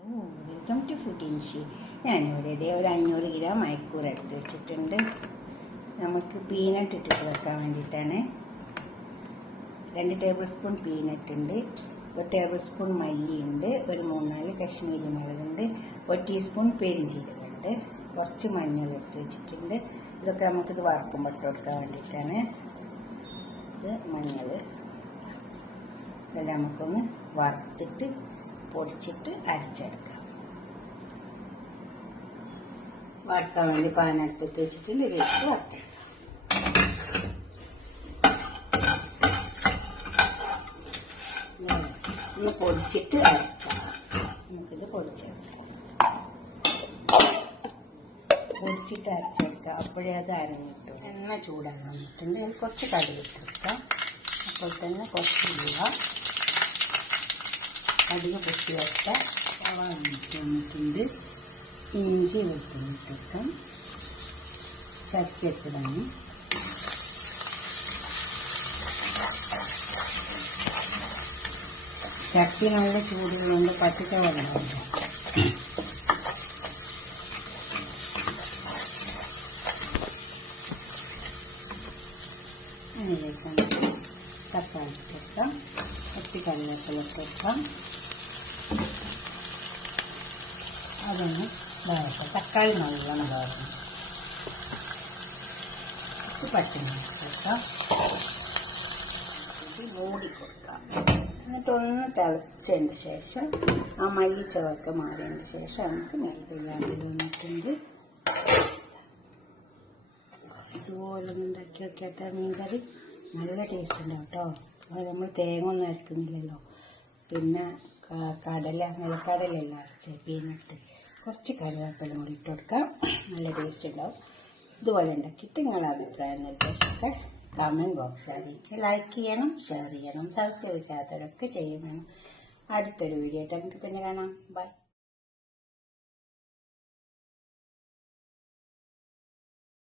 Welcome to ഫുഡിൻഷി. ഞാനിവിടെ ഇതേ ഒരു 500 ഗ്രാം മൈക്കൂർ എടുത്ത് വെച്ചിട്ടുണ്ട്. നമുക്ക് പീനട്ട് ഇട്ടിട്ട് വെക്കാൻ വേണ്ടിയിട്ടാണ്. 2 ടേബിൾ സ്പൂൺ പീനട്ട് ഉണ്ട്, 1 ടേബിൾ സ്പൂൺ മല്ലിയുണ്ട്, ഒരു 3-4 കശ്മീരി മുളകുണ്ട്, 1 ടീസ്പൂൺ പെരിഞ്ചീരകമുണ്ട്, കുറച്ച് മഞ്ഞൾ എടുത്ത് വെച്ചിട്ടുണ്ട്. ഇതൊക്കെ നമുക്കിത് വറുക്കുമ്പോൾ ഇട്ട് കൊടുക്കാൻ വേണ്ടിയിട്ടാണ്. ഇത് മഞ്ഞൾ ഇതെല്ലാം നമുക്കൊന്ന് വറുത്തിട്ട് പൊടിച്ചിട്ട് അരച്ചെടുക്കാം. വറുക്കാൻ വേണ്ടി പാൻ അടുപ്പത്ത് വെച്ചിട്ടുണ്ട്. ഇതിട്ട് വറുത്തെടുക്കാം. ഒന്ന് പൊടിച്ചിട്ട് അരക്കാം. നമുക്കിത് പൊടിച്ചെടുക്കാം. പൊടിച്ചിട്ട് അരച്ചെടുക്കാം. അപ്പോഴേ അത് അരഞ്ഞിട്ടു. എണ്ണ ചൂടാകാൻ വേണ്ടിയിട്ടുണ്ട്. അതിൽ കുറച്ച് കടുക് ഇട്ടെടുക്കാം. അപ്പോൾ തന്നെ കുറച്ച് ഇടുക. കടുക് പൊട്ടി വെക്കാം. വന്നിട്ടുണ്ട്. ഇഞ്ചി വെട്ടിയിട്ടേക്കാം. ചട്ടി വെച്ചതാണ്. ചട്ടി നല്ല ചൂടുകളുണ്ട്. പറ്റിച്ച വെള്ളമുണ്ട്. അതിലേക്കാണ് തക്കാളി ഇട്ടേക്കാം. കുറച്ച് കറിവേപ്പില ഇട്ടേക്കാം. അതൊന്ന് വഴക്കാം. തക്കാളി നല്ലോണം വഴക്കണം. കുറച്ച് പച്ചമുളക് ഇട്ടേക്കാം. മൂടി കൊടുക്കാം. എന്നിട്ടൊന്ന് തിളച്ചതിന് ശേഷം ആ മല്ലിച്ചവൊക്കെ മാറിയതിന് ശേഷം നമുക്ക് മെഴുകുള്ളി വന്നിട്ടുണ്ട്. ഇതുപോലെ ഒന്ന് ഉണ്ടാക്കി വെക്കാത്ത മീൻകറി നല്ല ടേസ്റ്റ് ഉണ്ടാവും കേട്ടോ. അത് നമ്മൾ തേങ്ങ ഒന്നും അരക്കുന്നില്ലല്ലോ. പിന്നെ നിലക്കടലെല്ലാം അരച്ച് പീനട്ട് കുറച്ച് കറിവേപ്പില കൂടി ഇട്ട് കൊടുക്കാം. നല്ല ടേസ്റ്റ് ഉണ്ടാവും. ഇതുപോലെ ഉണ്ടാക്കിയിട്ട് നിങ്ങളുടെ അഭിപ്രായം നിർദ്ദേശമൊക്കെ കമൻറ്റ് ബോക്സിൽ അറിയിക്കുക. ലൈക്ക് ചെയ്യണം, ഷെയർ ചെയ്യണം, സബ്സ്ക്രൈബ് ചെയ്യാത്തവരൊക്കെ ചെയ്യണം. അടുത്തൊരു വീഡിയോ ആയിട്ട് നമുക്ക് പിന്നെ കാണാം. ബൈ.